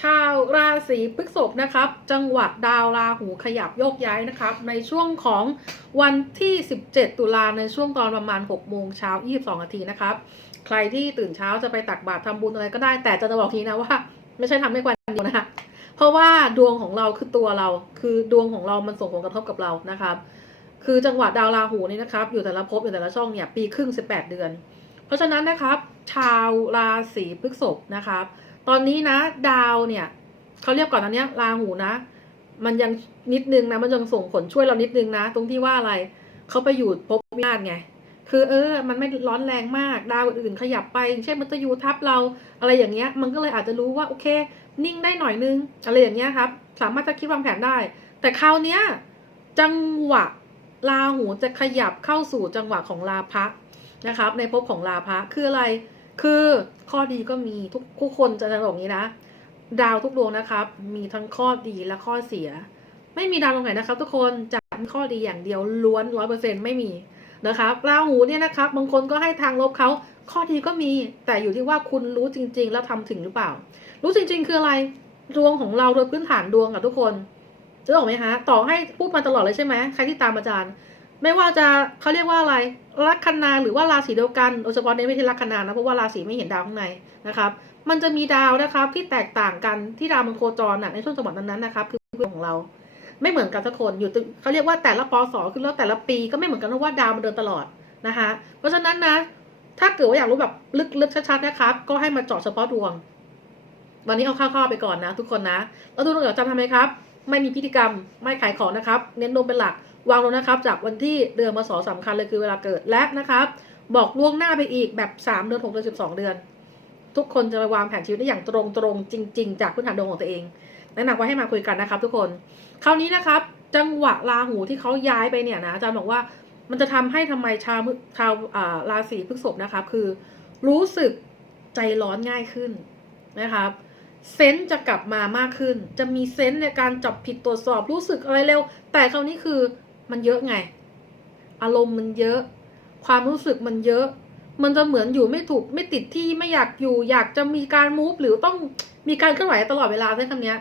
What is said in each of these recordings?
ชาวราศีพฤษภนะครับ จังหวะดาวราหูขยับโยกย้ายนะครับ ในช่วงของวันที่ 17 ตุลาในช่วงตอนประมาณ 6 โมงเช้า 22 นาทีนะครับ ใครที่ตื่นเช้าจะไปตักบาตรทำบุญอะไรก็ได้ แต่จะบอกทีนะว่า ไม่ใช่ทำได้วันเดียวนะคะเพราะว่าดวงของเราคือตัวเรา คือดวงของเรามันส่งผลกระทบกับเรานะครับ คือจังหวะดาวราหูนี่นะครับ อยู่แต่ละภพอยู่แต่ละช่องเนี่ยปีครึ่ง 18 เดือน เพราะฉะนั้นนะครับ ชาวราศีพฤษภนะครับ ตอนนี้นะ ดาวเนี่ยเขาเรียกก่อนตอนนี้ราหูนะ มันยังนิดนึงนะ มันยังส่งผลช่วยเรานิดนึงนะ ตรงที่ว่าอะไรเขาไปอยู่ภพวินาศไง คือเออ มันไม่ร้อนแรงมาก ดาวอื่นขยับไปเช่นมันจะอยู่ทับเราอะไรอย่างเงี้ย มันก็เลยอาจจะรู้ว่าโอเค นิ่งได้หน่อยนึง อะไรอย่างเงี้ยครับ สามารถจะคิดวางแผนได้ แต่คราวเนี้ยจังหวะราหูจะขยับเข้าสู่จังหวะของราพะนะครับ ในภพของราพะคืออะไร คือข้อดีก็มีทุกทุกคนจะจะบอกงี้นะ ดาวทุกดวงนะครับ มีทั้งข้อดีและข้อเสีย ไม่มีดาวดวงไหนนะครับ ทุกคนจะมีข้อดีอย่างเดียวล้วนร้อยเปอร์เซ็นไม่มีนะครับราหูเนี่ยนะครับบางคนก็ให้ทางลบเขาข้อดีก็มีแต่อยู่ที่ว่าคุณรู้จริง ๆ แล้วทำถึงหรือเปล่า รู้จริง ๆ คืออะไรดวงของเราโดยพื้นฐานดวงกับทุกคนจะบอกไหมคะต่อให้พูดมาตลอดเลยใช่ไหมใครที่ตามอาจารย์ ไม่ว่าจะเขาเรียกว่าอะไรลัคนาหรือว่าราศีเดียวกันโดยเฉพาะในไม่ใช่ลัคนานะเพราะว่าราศีไม่เห็นดาวข้างในนะครับ มันจะมีดาวนะครับที่แตกต่างกันที่ดาวมันโคจรน่ะในช่วงจังหวะนั้นๆนะครับคือเรื่องของเรา ไม่เหมือนกันทุกคนอยู่เขาเรียกว่าแต่ละปศคือแล้วแต่ละปีก็ไม่เหมือนกันเพราะว่าดาวมันเดินตลอดนะคะเพราะฉะนั้นนะ ถ้าเกิดว่าอยากรู้แบบลึกๆชัดๆนะครับ ก็ให้มาเจาะเฉพาะดวง วันนี้เอาคร่าวๆไปก่อนนะ ทุกคนนะแล้วทุกคนเดี๋ยวจำทำไหมครับ ไม่มีพิธีกรรมไม่ขายของนะครับ เน้นลงเป็นหลัก วางลงนะครับจากวันที่เดือนมศสำคัญเลยคือเวลาเกิดและนะครับ บอกล่วงหน้าไปอีกแบบ 3 เดือน6เดือน12 เดือน ทุกคนจะไปวางแผนชีวิตได้อย่างตรงๆจริง ๆ จากพื้นฐานดวงของตัวเองแนะนำว่าให้มาคุยกันนะครับ ทุกคน คราวนี้นะครับ จังหวะราหูที่เขาย้ายไปเนี่ยนะอาจารย์บอกว่ามันจะทำให้ทำไมชาวชาวราศีพฤษภนะครับคือรู้สึกใจร้อนง่ายขึ้นนะครับเซนจะกลับมามากขึ้น จะมีเซนในการจับผิดตรวจสอบรู้สึกอะไรเร็ว แต่คราวนี้คือ มันเยอะไง อารมณ์มันเยอะ ความรู้สึกมันเยอะ มันจะเหมือนอยู่ไม่ถูกไม่ติดที่ไม่อยากอยู่ อยากจะมีการมูฟหรือต้องมีการเคลื่อนไหวตลอดเวลาใช้คำนี้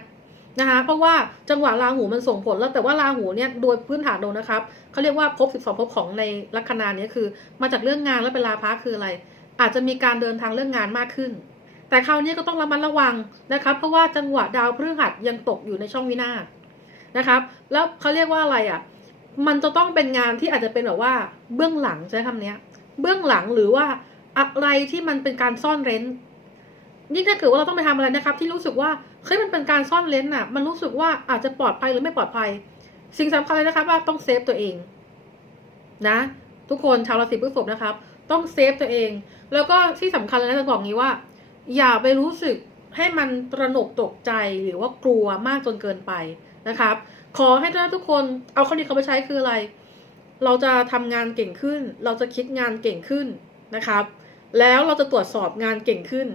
นะคะเพราะว่าจังหวะราหูมันส่งผลแล้วแต่ว่าราหูเนี่ยโดยพื้นฐานโดยนะครับเขาเรียกว่าภพ12ภพของในลัคนาเนี้คือ มาจากเรื่องงานแล้วเป็นราพะคืออะไร อาจจะมีการเดินทางเรื่องงานมากขึ้น แต่คราวนี้ก็ต้องระมัดระวังนะครับ เพราะว่าจังหวะดาวพฤหัสยังตกอยู่ในช่องวินาศนะครับ แล้วเขาเรียกว่าอะไรอะ มันจะต้องเป็นงานที่อาจจะเป็นแบบว่า เบื้องหลังใช้คำเนี้ยเบื้องหลังหรือว่าอะไรที่มันเป็นการซ่อนเร้น ยิ่งถ้าเกิดว่าเราต้องไปทำอะไรนะครับ ที่รู้สึกว่าเฮ้ยมันเป็นการซ่อนเร้นอะมันรู้สึกว่าอาจจะปลอดภัยหรือไม่ปลอดภัย สิ่งสำคัญเลยนะครับ ว่าต้องเซฟตัวเอง นะ ทุกคนชาวราศีพฤษภนะครับ ต้องเซฟตัวเอง แล้วก็ที่สำคัญเลยนะจะบอกงี้ว่า อย่าไปรู้สึกให้มันตระหนกตกใจหรือว่ากลัวมากจนเกินไป นะครับ ขอให้ทุกคนเอาข้อนี้เขาไปใช้คืออะไร เราจะทำงานเก่งขึ้น เราจะคิดงานเก่งขึ้นนะครับ แล้วเราจะตรวจสอบงานเก่งขึ้น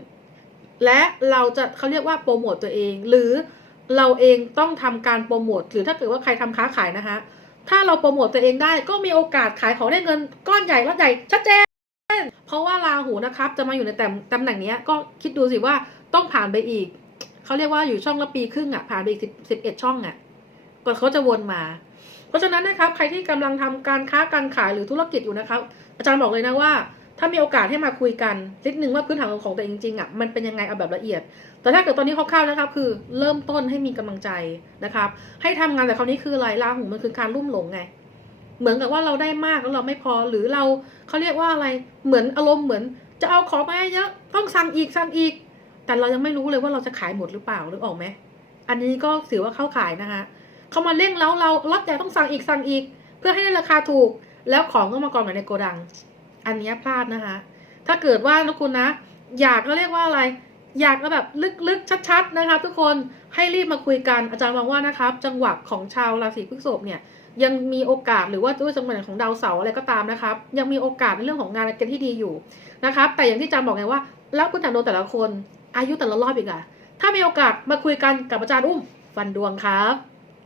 และเราจะเขาเรียกว่าโปรโมตตัวเอง หรือเราเองต้องทำการโปรโมทหรือถ้าเกิดว่าใครทำค้าขายนะคะถ้าเราโปรโมตตัวเองได้ก็มีโอกาสขายของได้เงินก้อนใหญ่รอดใหญ่ชัดเจน เพราะว่าราหูนะครับ จะมาอยู่ในแต่ตำแหน่งนี้ก็คิดดูสิว่าต้องผ่านไปอีก เขาเรียกว่าอยู่ช่องละปีครึ่งอะผ่านไปอีกสิบสิบเอ็ดช่องอะ ก่อนเขาจะวนมา เพราะฉะนั้นนะครับใครที่กำลังทำการค้าการขายหรือธุรกิจอยู่นะครับ อาจารย์บอกเลยนะว่า ถ้ามีโอกาสให้มาคุยกันนิดนึงว่าพื้นฐานของตัวเองจริงๆอะมันเป็นยังไงเอาแบบละเอียด แต่ถ้าเกิดตอนนี้คร่าวๆนะครับ คือเริ่มต้นให้มีกำลังใจนะครับ ให้ทำงานแต่คราวนี้คืออะไรราหูมันคือการลุ่มหลงไงเหมือนกับว่าเราได้มากแล้วเราไม่พอหรือเราเขาเรียกว่าอะไรเหมือนอารมณ์เหมือนจะเอาของมาเยอะต้องสั่งอีกสั่งอีก แต่เรายังไม่รู้เลยว่าเราจะขายหมดหรือเปล่าหรือออกไหมอันนี้ก็ถือว่าเข้าขายนะคะ เขามาเร่งแล้วเราล็อตใหญ่ต้องสั่งอีกสั่งอีก เพื่อให้ได้ราคาถูก แล้วของก็มากองอยู่ในโกดัง อันนี้พลาดนะคะ ถ้าเกิดว่านะคุณนะ อยากก็เรียกว่าอะไร อยากก็แบบลึกๆชัดๆนะครับทุกคนให้รีบมาคุยกันอาจารย์มองว่านะครับ จังหวะของชาวราศีพฤษภเนี่ยยังมีโอกาสหรือว่าด้วยจังหวะของดาวเสาร์อะไรก็ตามนะครับ ยังมีโอกาสในเรื่องของงานการที่ดีอยู่นะครับ แต่อย่างที่อาจารย์บอกไงว่า แล้วพื้นฐานดวงแต่ละคน อายุแต่ละรอบอีกอะถ้ามีโอกาสมาคุยกันกับอาจารย์อุ้มฟันดวงครับ